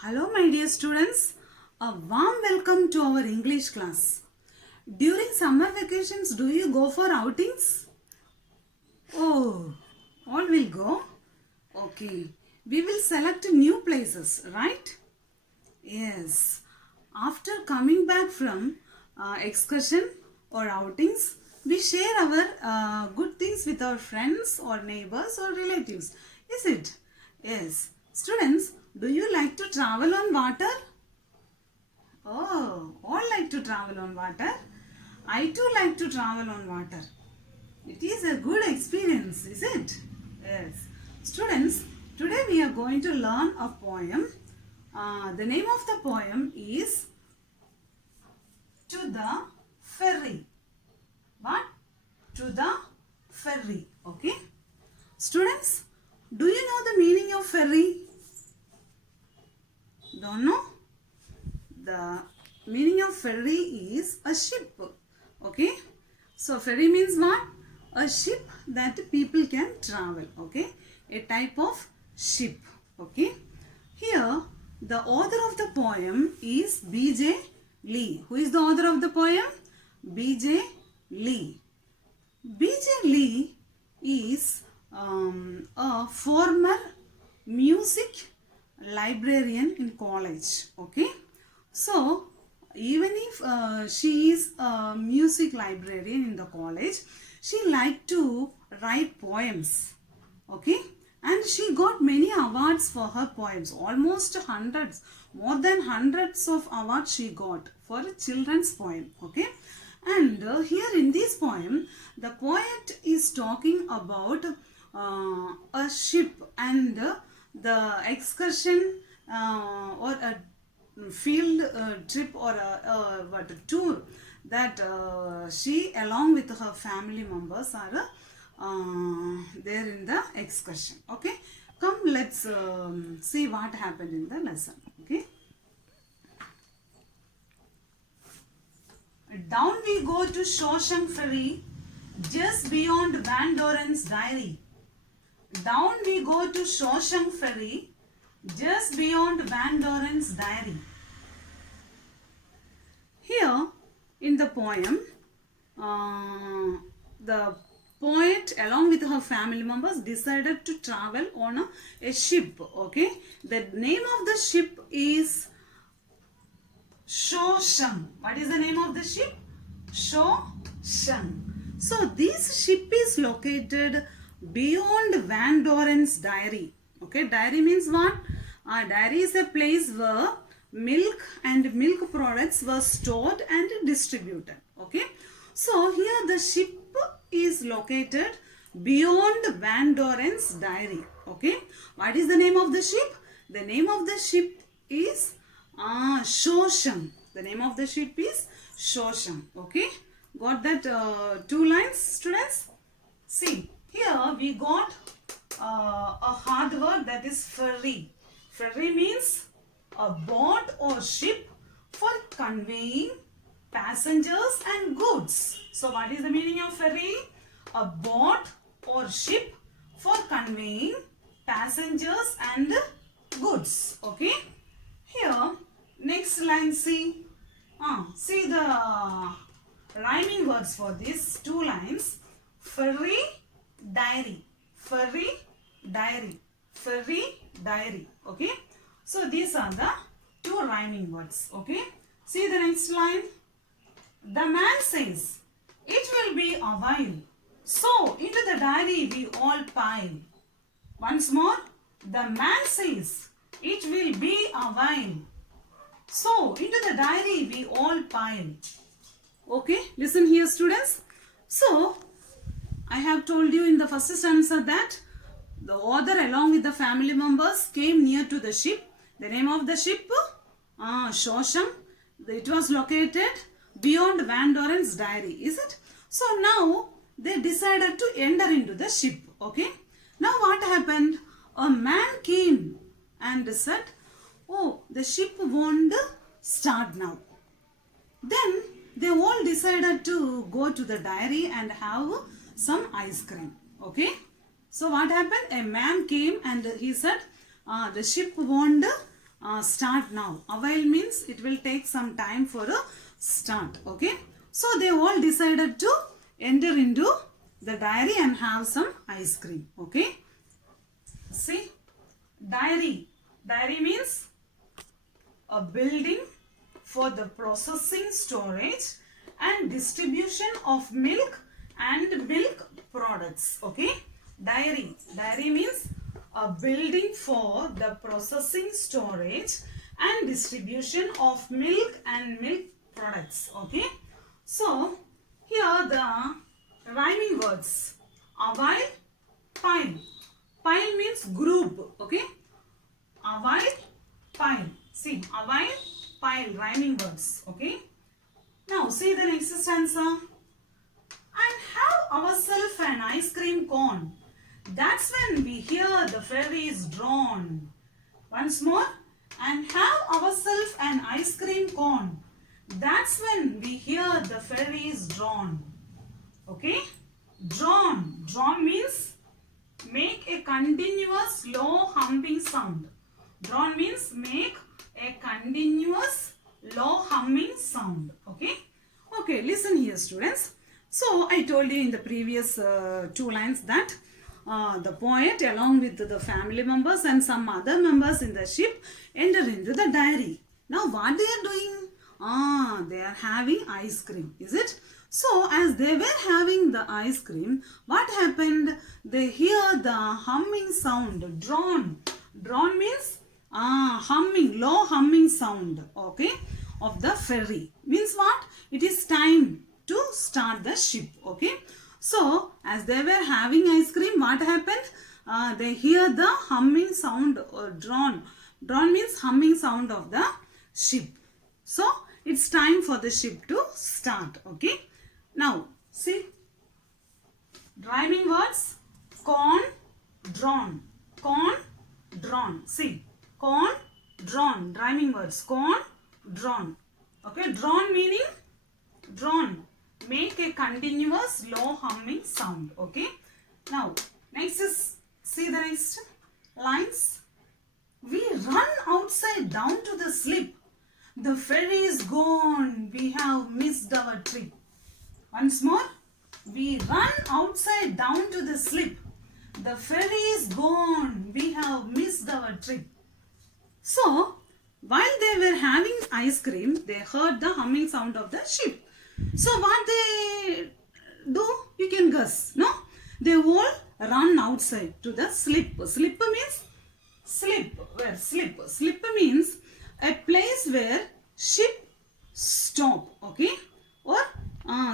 Hello my dear students, a warm welcome to our English class. During summer vacations, do you go for outings? Oh, all will go? Okay, we will select new places, right? Yes, after coming back from excursion or outings, we share our good things with our friends or neighbors or relatives. Is it? Yes. Students, do you like to travel on water? Oh, all like to travel on water. I too like to travel on water. It is a good experience, is it? Yes. Students, today we are going to learn a poem. The name of the poem is To the Ferry. What? To the Ferry. Okay. Students, do you know the meaning of ferry? Don't know? The meaning of ferry is a ship. Okay. So ferry means what? A ship that people can travel. Okay. A type of ship. Okay. Here the author of the poem is B.J. Lee. Who is the author of the poem? B.J. Lee. B.J. Lee is a former music librarian in college. Okay. So even if she is a music librarian in the college, she liked to write poems. Okay. And she got many awards for her poems. Almost hundreds. More than hundreds of awards she got for a children's poem. Okay. And here in this poem, the poet is talking about a ship and the excursion or a field trip or a tour that she along with her family members are there in the excursion. Okay, come let's see what happened in the lesson. Okay, down we go to Shawshank Ferry, just beyond Van Doren's Dairy. Down we go to Shawshank Ferry, just beyond Van Doren's Dairy. Here in the poem, the poet along with her family members decided to travel on a ship. Okay, the name of the ship is Shawshank. What is the name of the ship? Shawshank. So this ship is located beyond Van Doren's Dairy. Okay, dairy means what? Dairy is a place where milk and milk products were stored and distributed. Okay, so here the ship is located beyond Van Doren's Dairy. Okay, what is the name of the ship? The name of the ship is Shawshank. The name of the ship is Shawshank. Okay, got that two lines, students? See, here we got a hard word, that is ferry. Ferry means a boat or ship for conveying passengers and goods. So what is the meaning of ferry? A boat or ship for conveying passengers and goods. Okay. Here, next line, see. See the rhyming words for these two lines. Ferry, diary. Ferry, diary. Ferry, diary. Okay. So these are the two rhyming words. Okay. See the next line. The man says, it will be a while. So into the diary we all pile. Once more. The man says, it will be a while. So into the diary we all pile. Okay, listen here students. So I have told you in the first stanza that the author along with the family members came near to the ship. The name of the ship, Shawshank. It was located beyond Van Doren's Dairy. Is it? So now they decided to enter into the ship. Okay. Now what happened? A man came and said, oh, the ship won't start now. Then they all decided to go to the dairy and have some ice cream. Okay. So what happened? A man came and he said, the ship won't start now. A while means it will take some time for a start. Okay. So they all decided to enter into the dairy and have some ice cream. Okay. See, dairy. Dairy means a building for the processing, storage and distribution of milk and milk products. Okay. Dairy. Dairy means a building for the processing, storage and distribution of milk and milk products. Okay. So here the rhyming words. A while, pile. Pile means group. Okay. A while, pile. See, a while, pile, rhyming words. Okay. Now see the next stanza. And have ourselves an ice cream cone. That's when we hear the ferry is drawn. Once more. And have ourselves an ice cream cone. That's when we hear the ferry is drawn. Okay. Drawn. Drawn means make a continuous low humming sound. Drawn means make a continuous low humming sound. Okay. Okay, listen here students. So I told you in the previous 2 lines that the poet along with the family members and some other members in the ship enter into the dairy. Now what they are doing? They are having ice cream. Is it? So as they were having the ice cream, what happened? They hear the humming sound. Drawn. Drawn means humming, low humming sound. Okay. Of the ferry. Means what? It is time to start the ship. Okay. So as they were having ice cream, what happened? They hear the humming sound. Drawn. Drawn means humming sound of the ship. So it's time for the ship to start. Okay. Now see, rhyming words. Cone, drawn. Cone, drawn. See, cone, drawn. Rhyming words. Cone, drawn. Okay. Drawn meaning drawn. Make a continuous low humming sound. Okay. Now next is, see the next lines. We run outside down to the slip. The ferry is gone. We have missed our trip. Once more. We run outside down to the slip. The ferry is gone. We have missed our trip. So while they were having ice cream, they heard the humming sound of the ship. So what they do, you can guess, no? They all run outside to the slip. Slip means slip. Where slip? Slip means a place where ship stop. Okay, or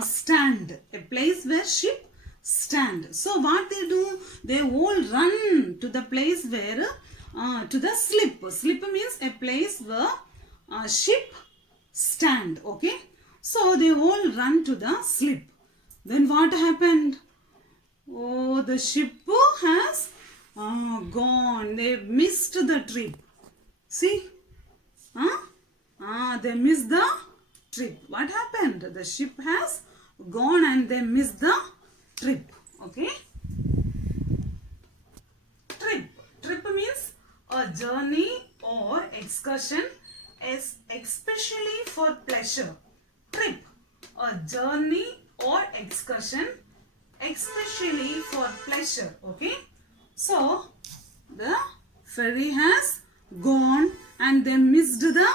stand. A place where ship stand. So what they do? They all run to the place where to the slip. Slip means a place where ship stand. Okay. So they all run to the slip. Then what happened? Oh, the ship has gone. They missed the trip. See? They missed the trip. What happened? The ship has gone and they missed the trip. Okay? Trip. Trip means a journey or excursion, especially for pleasure. Trip, a journey or excursion, especially for pleasure. Okay. So the ferry has gone and they missed the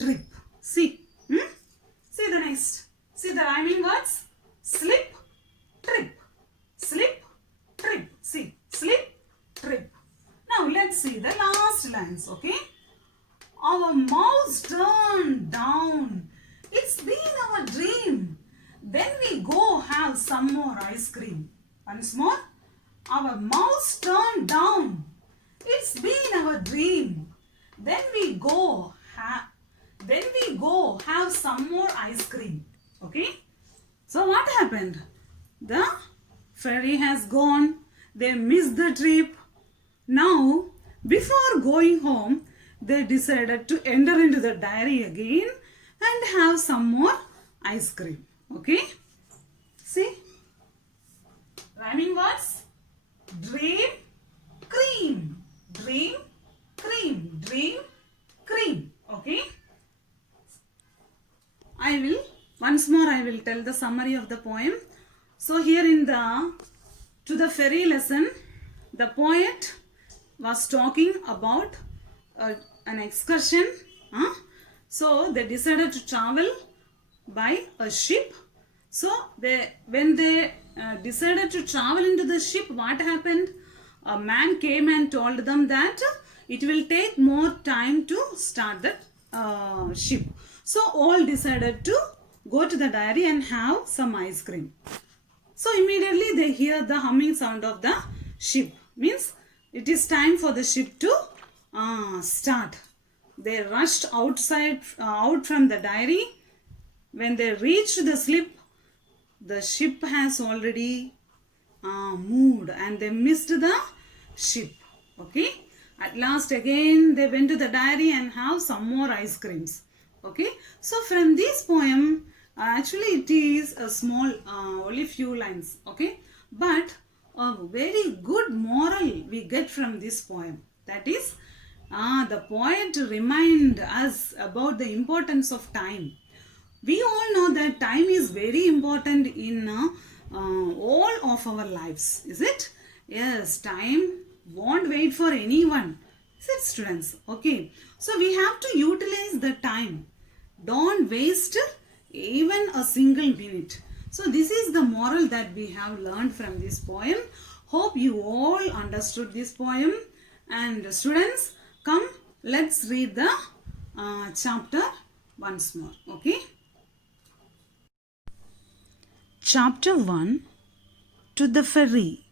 trip. See. See the next. See the rhyming words. Slip, trip. Slip, trip. See. Slip, trip. Now let's see the last lines. Okay. Our mouths turned down. It's been our dream. Then we go have some more ice cream. Once more. Our mouths turned down. It's been our dream. Then we go have some more ice cream. Okay. So what happened? The ferry has gone. They missed the trip. Now, before going home, they decided to enter into the dairy again and have some more ice cream. Okay. See. Rhyming words. Dream, cream. Dream, cream. Dream, once more I will tell the summary of the poem. So here in the to the fairy lesson, the poet was talking about an excursion. So they decided to travel by a ship. So when they decided to travel into the ship, what happened? A man came and told them that it will take more time to start the ship. So all decided to go to the dairy and have some ice cream. So immediately they hear the humming sound of the ship. Means it is time for the ship to start. They rushed out from the dairy. When they reached the ship has already moved and they missed the ship. Okay. At last again they went to the dairy and have some more ice creams. Okay. So from this poem, actually it is a small, only few lines. Okay. But a very good moral we get from this poem. That is, the poet remind us about the importance of time. We all know that time is very important in all of our lives. Is it? Yes, time won't wait for anyone. Is it, students? Okay. So we have to utilize the time. Don't waste even a single minute. So this is the moral that we have learned from this poem. Hope you all understood this poem. And students, come, let's read the chapter once more. Okay. Chapter 1, To the Ferry.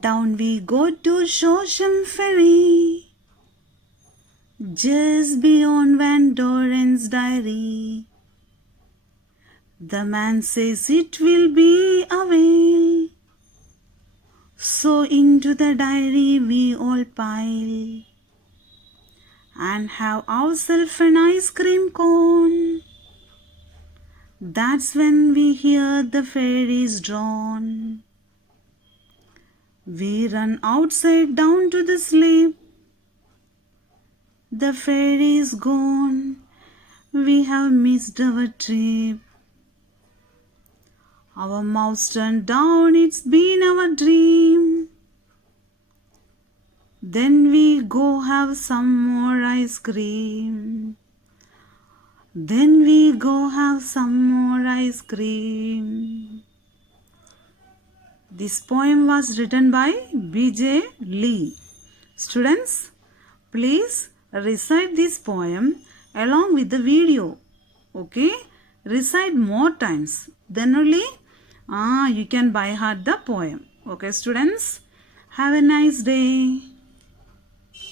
Down we go to Shoresham Ferry, just beyond Van Doren's dairy. The man says it will be a whale, so into the dairy we all pile, and have ourselves an ice cream cone. That's when we hear the ferries drawn. We run outside down to the slip. The ferry's gone. We have missed our trip. Our mouths turned down, it's been our dream. Then we go have some more ice cream. Then we go have some more ice cream. This poem was written by B.J. Lee. Students, please recite this poem along with the video. Okay? Recite more times. Then only you can by heart the poem. Okay, students? Have a nice day.